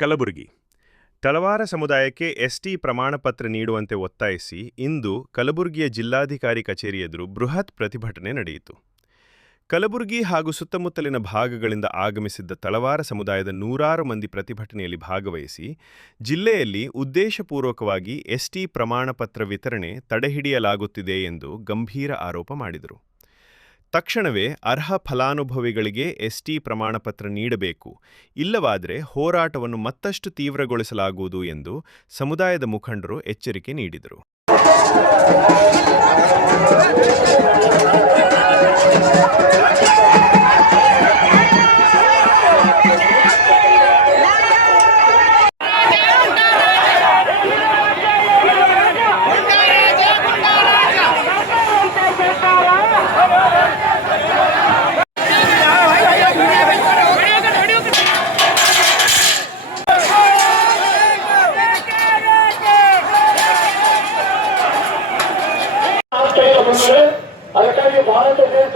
ಕಲಬುರಗಿ ತಳವಾರ ಸಮುದಾಯಕ್ಕೆ ಎಸ್ಟಿ ಪ್ರಮಾಣಪತ್ರ ನೀಡುವಂತೆ ಒತ್ತಾಯಿಸಿ ಇಂದು ಕಲಬುರಗಿಯ ಜಿಲ್ಲಾಧಿಕಾರಿ ಕಚೇರಿ ಎದುರು ಬೃಹತ್ ಪ್ರತಿಭಟನೆ ನಡೆಯಿತು. ಕಲಬುರಗಿ ಹಾಗೂ ಸುತ್ತಮುತ್ತಲಿನ ಭಾಗಗಳಿಂದ ಆಗಮಿಸಿದ್ದ ತಳವಾರ ಸಮುದಾಯದ ನೂರಾರು ಮಂದಿ ಪ್ರತಿಭಟನೆಯಲ್ಲಿ ಭಾಗವಹಿಸಿ ಜಿಲ್ಲೆಯಲ್ಲಿ ಉದ್ದೇಶಪೂರ್ವಕವಾಗಿ ಎಸ್ಟಿ ಪ್ರಮಾಣಪತ್ರ ವಿತರಣೆ ತಡೆಹಿಡಿಯಲಾಗುತ್ತಿದೆ ಎಂದು ಗಂಭೀರ ಆರೋಪ ಮಾಡಿದರು. ತಕ್ಷಣವೇ ಅರ್ಹ ಫಲಾನುಭವಿಗಳಿಗೆ ಎಸ್ಟಿ ಪ್ರಮಾಣಪತ್ರ ನೀಡಬೇಕು, ಇಲ್ಲವಾದರೆ ಹೋರಾಟವನ್ನು ಮತ್ತಷ್ಟು ತೀವ್ರಗೊಳಿಸಲಾಗುವುದು ಎಂದು ಸಮುದಾಯದ ಮುಖಂಡರು ಎಚ್ಚರಿಕೆ ನೀಡಿದರು. ಅದಕ್ಕಾಗಿ ಭಾರತ ದೇಶ